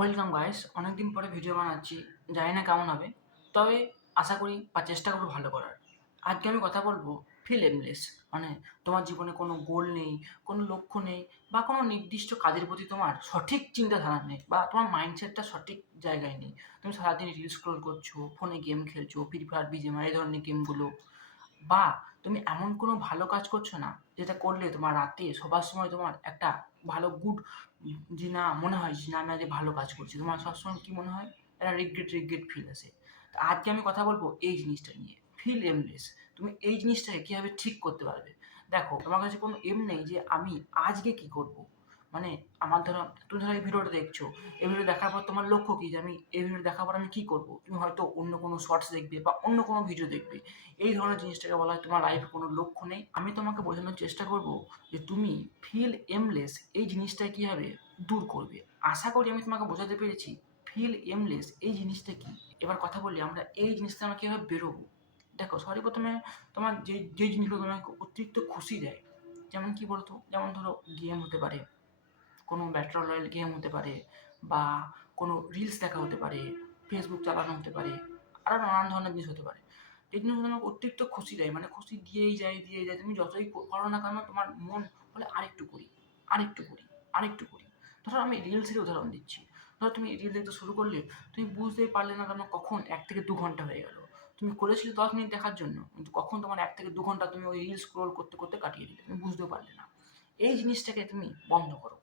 Welcome guys, অনেকদিন পরে video বানাচ্ছি। জানি না কেমন হবে, তবে আশা করি বা চেষ্টা করবো ভালো করার। আজকে আমি কথা বলবো ফিল এমলেস, মানে তোমার জীবনে কোনো গোল নেই, কোনো লক্ষ্য নেই, বা কোনো নির্দিষ্ট কাজের প্রতি তোমার সঠিক চিন্তাধারা নেই, বা তোমার মাইন্ডসেটটা সঠিক জায়গায় নেই। তুমি সারাদিন রিল স্ক্রোল করছো, ফোনে গেম খেলছো, ফ্রি ফায়ার, বিজিএমআই এই ধরনের গেমগুলো, বা তুমি এমন কোনো ভালো কাজ করছো না যেটা করলে তোমার রাতে শোবার সময় তোমার একটা ভালো গুড যে না মনে হয় যে না আমি আজ ভালো কাজ করছি। তোমার সবসময় কি মনে হয়? একটা রিগ্রেট ফিল আসে। তো আজকে আমি কথা বলবো এই জিনিসটা নিয়ে, ফিল এমলেস। তুমি এই জিনিসটাকে কীভাবে ঠিক করতে পারবে? দেখো, তোমার কাছে কোনো এম নেই যে আমি আজকে কি করব। মানে আমার ধরো, তুমি ধরো এই ভিডিওটা দেখছো, এই ভিডিও দেখার পর তোমার লক্ষ্য কী যে আমি এই ভিডিও দেখার পর আমি কী করবো? তুমি হয়তো অন্য কোনো শর্টস দেখবে বা অন্য কোনো ভিডিও দেখবে। এই ধরনের জিনিসটাকে বলা হয় তোমার লাইফে কোনো লক্ষ্য নেই। আমি তোমাকে বোঝানোর চেষ্টা করব যে তুমি ফিল এমলেস এই জিনিসটা কীভাবে দূর করবে। আশা করি আমি তোমাকে বোঝাতে পেরেছি ফিল এমলেস এই জিনিসটা কি। এবার কথা বলি আমরা এই জিনিসটা আমরা কীভাবে বেরোবো। দেখো, সবারই প্রথমে তোমার যে জিনিসগুলো তোমাকে অতিরিক্ত খুশি দেয়, যেমন কি বলতো, যেমন ধরো গেম হতে পারে, কোনো ব্যাটল রয়্যাল গেম হতে পারে, বা কোনো রিলস দেখা হতে পারে, ফেসবুক চালানো হতে পারে, আরও নানান ধরনের জিনিস হতে পারে। যে জিনিসগুলো আমাকে অতিরিক্ত খুশি দেয়, মানে খুশি দিয়েই যায়, তুমি যতই করো না কেন তোমার মন বলে আরেকটু করি, আরেকটু করি, আরেকটু করি। ধরো আমি রিলসের উদাহরণ দিচ্ছি। ধরো তুমি রিল দেখতে শুরু করলে, তুমি বুঝতেই পারলে না তোমার কখন 1 থেকে 2 ঘন্টা হয়ে গেল। তুমি করেছিলে 10 মিনিট দেখার জন্য, কিন্তু কখন তোমার 1 থেকে 2 ঘন্টা তুমি ওই রিল স্ক্রোল করতে করতে কাটিয়ে দিলে, তুমি বুঝতেও পারলে না। এই জিনিসটাকে তুমি বন্ধ করো,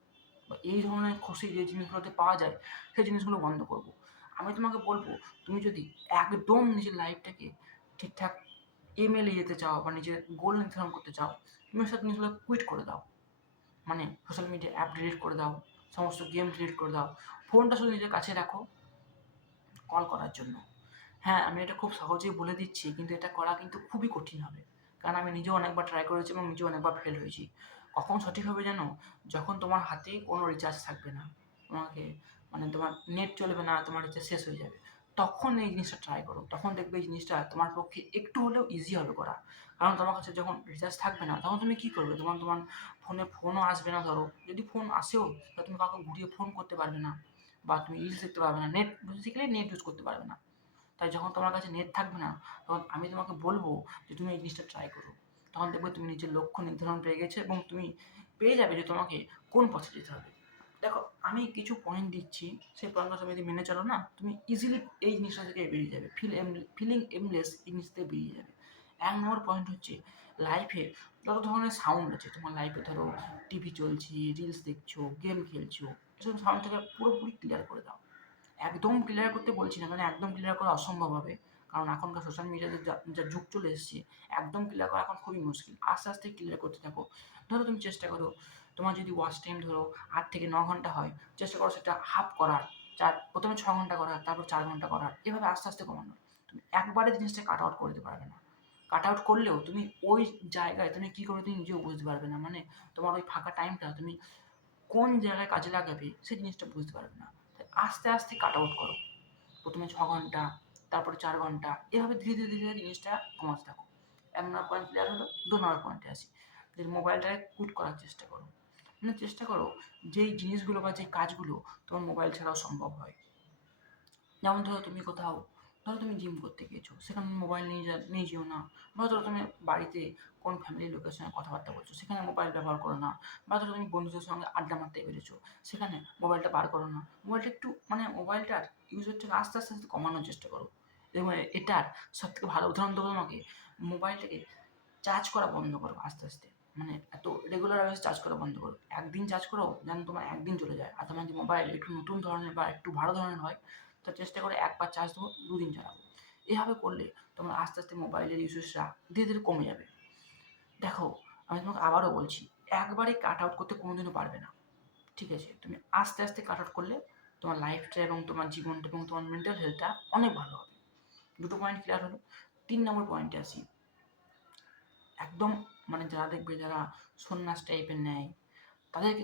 বা এই ধরনের খুশি যে জিনিসগুলোতে পাওয়া যায় সেই জিনিসগুলো বন্ধ করবো। আমি তোমাকে বলবো, তুমি যদি একদম নিজের লাইফটাকে ঠিকঠাক এমএলএ যেতে চাও বা নিজের গোল নির্ধারণ করতে চাও, তুমি সব জিনিসগুলো কুইট করে দাও। মানে সোশ্যাল মিডিয়া অ্যাপ ডিলিট করে দাও, সমস্ত গেম ডিলিট করে দাও, ফোনটা শুধু নিজের কাছে রাখো কল করার জন্য। হ্যাঁ, আমি এটা খুব সহজেই বলে দিচ্ছি, কিন্তু এটা করা কিন্তু খুবই কঠিন হবে। কারণ আমি নিজেও অনেকবার ট্রাই করেছি এবং নিজেও অনেকবার ফেল হয়েছি। কখন সঠিক হবে জানো? যখন তোমার হাতে কোনো রিচার্জ থাকবে না, তোমাকে মানে তোমার নেট চলবে না, তোমার রিচার্জ শেষ হয়ে যাবে। তখন এই জিনিসটা ট্রাই করো, তখন দেখবে এই জিনিসটা তোমার পক্ষে একটু হলেও ইজি হবে করা। কারণ তোমার কাছে যখন রিচার্জ থাকবে না, তখন তুমি কী করবে? তোমার তোমার ফোনে ফোনও আসবে না। ধরো যদি ফোন আসেও, তা তুমি কাউকে ঘুরিয়ে ফোন করতে পারবে না, বা তুমি রিলস দেখতে পারবে না, নেট বেসিক্যালি নেট ইউজ করতে পারবে না। তাই যখন তোমার কাছে নেট থাকবে না, তখন আমি তোমাকে বলবো যে তুমি এই জিনিসটা ট্রাই করো। তখন দেখবে তুমি নিজের লক্ষ্য নির্ধারণ পেয়ে গেছো এবং তুমি পেয়ে যাবে যে তোমাকে কোন পথে যেতে হবে। দেখো, আমি কিছু পয়েন্ট দিচ্ছি, সেই পয়েন্টগুলো তুমি যদি মেনে চলো না, তুমি ইজিলি এই জিনিসটা থেকে বেরিয়ে যাবে। ফিলিং এমলেস এই জিনিস থেকে বেরিয়ে যাবে। 1 নম্বর পয়েন্ট হচ্ছে, লাইফে যত ধরনের সাউন্ড আছে তোমার লাইফে, ধরো টিভি চলছে, রিলস দেখছো, গেম খেলছো, এসব সাউন্ড থেকে পুরোপুরি ক্লিয়ার করে দাও। একদম ক্লিয়ার করতে বলছি না, মানে একদম ক্লিয়ার করা অসম্ভব হবে। কারণ এখনকার সোশ্যাল মিডিয়াতে যা যা যুগ চলে এসেছে, একদম ক্লিয়ার করা এখন খুবই মুশকিল। আস্তে আস্তে ক্লিয়ার করতে থাকো। ধরো তুমি চেষ্টা করো, তোমার যদি ওয়াচ টাইম ধরো 8 থেকে 9 ঘন্টা হয়, চেষ্টা করো সেটা হাফ করার। প্রথমে 6 ঘন্টা করার, তারপর 4 ঘন্টা করার, এভাবে আস্তে আস্তে কমানো। তুমি একবারে জিনিসটা কাট আউট করে দিতে পারবে না। কাট আউট করলেও তুমি ওই জায়গায় তুমি কী করবে তুমি নিজেও বুঝতে পারবে না। মানে তোমার ওই ফাঁকা টাইমটা তুমি কোন জায়গায় কাজে লাগাবে সেই জিনিসটা বুঝতে পারবে না। তাই আস্তে আস্তে কাট আউট করো। প্রথমে 6 ঘন্টা, তারপরে 4 ঘন্টা, এভাবে ধীরে ধীরে জিনিসটা কমাতে থাকো। 1 নম্বর পয়েন্ট ক্লিয়ার হলো। 2 নম্বর পয়েন্টে আসি, যে মোবাইলটাকে কুইট করার চেষ্টা করো। মানে চেষ্টা করো যেই জিনিসগুলো বা যেই কাজগুলো তোমার মোবাইল ছাড়াও সম্ভব হয়। যেমন ধরো তুমি জিম করতে গিয়েছো, সেখানে মোবাইল নিয়ে যেও না। বা ধরো তুমি বাড়িতে কোন ফ্যামিলির লোকের সঙ্গে কথাবার্তা বলছো, সেখানে মোবাইল ব্যবহার করো না। বা ধরো তুমি বন্ধুদের সঙ্গে আড্ডা মারতে বেরোছো, সেখানে মোবাইলটা বার করো না। মোবাইলটা একটু মানে মোবাইলটার ইউজেরটাকে আস্তে আস্তে আস্তে কমানোর চেষ্টা করো। এবং এটার সবথেকে ভালো উদাহরণ দেবো তোমাকে, মোবাইলটাকে চার্জ করা বন্ধ করো আস্তে আস্তে। মানে এত রেগুলার ভাবে চার্জ করা বন্ধ করো। একদিন চার্জ করো, যেন তোমার একদিন চলে যায়। আর তোমার যদি মোবাইল একটু নতুন ধরনের বা একটু ভালো ধরনের হয়, তো চেষ্টা করে একবার চার্জ দেবো, 2 দিন চালাবো। এভাবে করলে তোমার আস্তে আস্তে মোবাইলের ইউসেজটা ধীরে ধীরে কমে যাবে। দেখো, আমি তোমাকে আবারও বলছি, একবারে কাট আউট করতে কোনোদিনও পারবে না। ঠিক আছে? তুমি আস্তে আস্তে কাট আউট করলে তোমার লাইফটা এবং তোমার জীবনটা এবং তোমার মেন্টাল হেলথটা অনেক ভালো হবে। 2টো পয়েন্ট ক্লিয়ার হলো। 3 নম্বর পয়েন্টে আসি। একদম মানে যারা সন্ন্যাস টাইপের নেয়,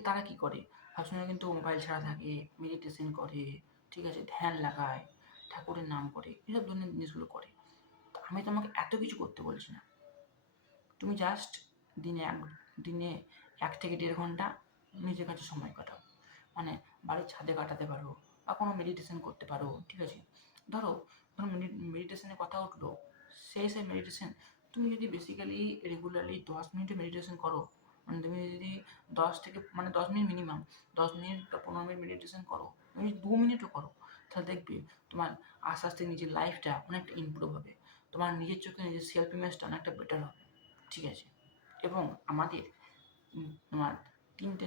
তারা কি করে? সবসময় কিন্তু মোবাইল ছাড়া থাকে, মেডিটেশন করে, ঠিক আছে? ধ্যান লাগায়, ঠাকুরের নাম করে, এসব ধরনের জিনিসগুলো করে। তো আমি তোমাকে এত কিছু করতে বলছি না। তুমি জাস্ট দিনে এক দিনে 1 থেকে 1.5 ঘন্টা নিজের কাছে সময় কাটাও। মানে বাড়ির ছাদে কাটাতে পারো, বা কোনো মেডিটেশন করতে পারো, ঠিক আছে? ধরো ধরো মেডিটেশনের কথা উঠলো, সেই মেডিটেশন তুমি যদি বেসিক্যালি রেগুলারলি 10 মিনিটের মেডিটেশন করো, মানে তুমি যদি 10 মিনিট মিনিমাম 10 মিনিট বা 15 মিনিট মেডিটেশন করো, তুমি 2 মিনিটও করো, তাহলে দেখবে তোমার আস্তে আস্তে নিজের লাইফটা অনেকটা ইমপ্রুভ হবে, তোমার নিজের চোখে নিজের সেলফ ইমেজটা অনেকটা বেটার হবে, ঠিক আছে? এবং আমাদের তোমার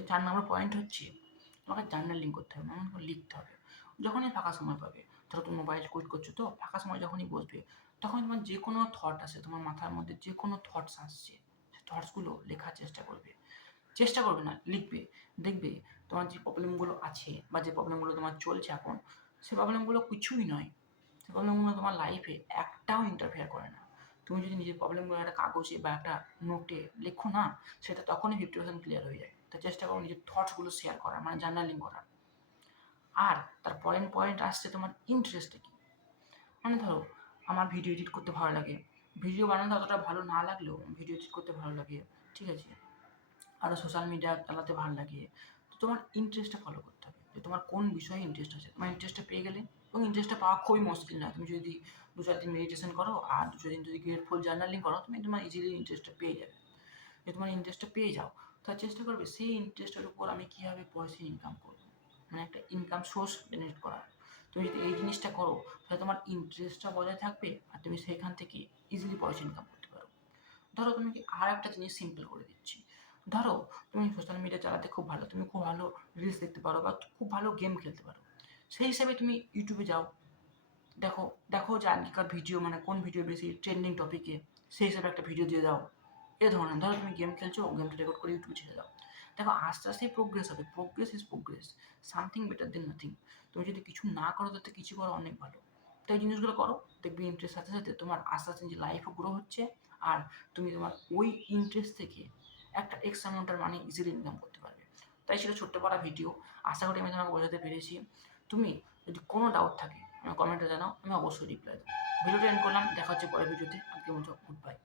4 নম্বর পয়েন্ট হচ্ছে তোমাকে জার্নালিং করতে হবে, মানে তোমাকে লিখতে হবে। যখনই ফাঁকা সময় পাবে, ধরো তুমি মোবাইল ইউজ করছো, তো ফাঁকা সময় যখনই বসবে, তখন তোমার যে কোনো থট আসে, তোমার মাথার মধ্যে যে কোনো থটস আসছে, সেই থটসগুলো লেখার চেষ্টা করবে। চেষ্টা করবে না, লিখবে। দেখবে তোমার যে প্রবলেমগুলো আছে বা যে প্রবলেমগুলো তোমার চলছে এখন, সে প্রবলেমগুলো কিছুই নয়। সে প্রবলেমগুলো তোমার লাইফে একটাও ইন্টারফেয়ার করে না। তুমি যদি নিজের প্রবলেমগুলো একটা কাগজে বা একটা নোটে লেখো না, সেটা তখনই 50% ক্লিয়ার হয়ে যায়। তো চেষ্টা করো নিজের থটসগুলো শেয়ার করার, মানে জার্নালিং করার। আর তার পরের পয়েন্ট আসছে তোমার ইন্টারেস্টটা কী। মানে ধরো আমার ভিডিও এডিট করতে ভালো লাগে, ভিডিও বানাতে অতটা ভালো না লাগলেও ভিডিও এডিট করতে ভালো লাগে, ঠিক আছে? আরও সোশ্যাল মিডিয়া চালাতে ভালো লাগে। তো তোমার ইন্টারেস্টটা ফলো করতে হবে, যে তোমার কোন বিষয়ে ইন্টারেস্ট আছে। তোমার ইন্টারেস্টটা পেয়ে গেলে, এবং ইন্টারেস্টটা পাওয়া খুবই মুশকিল না, তুমি যদি 2-4 দিন মেডিটেশন করো আর 2-4 দিন যদি গ্রেটফুল জার্নালিং করো, তুমি তোমার ইজিলি ইন্টারেস্টটা পেয়ে যাবে। যে তোমার ইন্টারেস্টটা পেয়ে যাও, তার চেষ্টা করবে সেই ইন্টারেস্টের উপর আমি কীভাবে পয়সা ইনকাম করবো, মানে একটা ইনকাম সোর্স জেনারেট করা। তুমি যদি এই জিনিসটা করো, তাহলে তোমার ইন্টারেস্টটা বজায় থাকবে আর তুমি সেখান থেকে ইজিলি পয়সা ইনকাম করতে পারো। ধরো তুমি কি আর একটা জিনিস সিম্পল করে দিচ্ছি, ধরো তুমি সোশ্যাল মিডিয়া চালাতে খুব ভালো, তুমি খুব ভালো রিলস দেখতে পারো বা খুব ভালো গেম খেলতে পারো, সেই হিসাবে তুমি ইউটিউবে যাও, দেখো দেখো যে আগেকার ভিডিও, মানে কোন ভিডিও বেশি ট্রেন্ডিং টপিকে, সেই হিসাবে একটা ভিডিও দিয়ে দাও। এ ধরনের, ধরো তুমি গেম খেলছো, গেমটা রেকর্ড করে ইউটিউবে ছেড়ে দাও। দেখো আস্তে আস্তে প্রোগ্রেস হবে, progress is progress, something better then nothing. তুমি যদি কিছু না করো, তাতে কিছু করো অনেক ভালো। তো এই জিনিসগুলো করো, দেখবি ইন্টারেস্ট সাথে সাথে তোমার আস্তে আস্তে যে লাইফও গ্রো হচ্ছে, আর তুমি তোমার ওই ইন্টারেস্ট থেকে একটা এক্স অ্যামাউন্টের মানি ইজিলি ইনকাম করতে পারবে। তাই ছিল ছোট্ট পাড়া ভিডিও, আশা করি আমি তোমাকে বোঝাতে পেরেছি। তুমি যদি কোনো ডাউট থাকে, আমি কমেন্টে জানাও, আমি অবশ্যই রিপ্লাই দেবো। ভিডিওটা এন্ড করলাম, দেখা হচ্ছে পরের ভিডিওতে। আজকের মতো গুড বাই।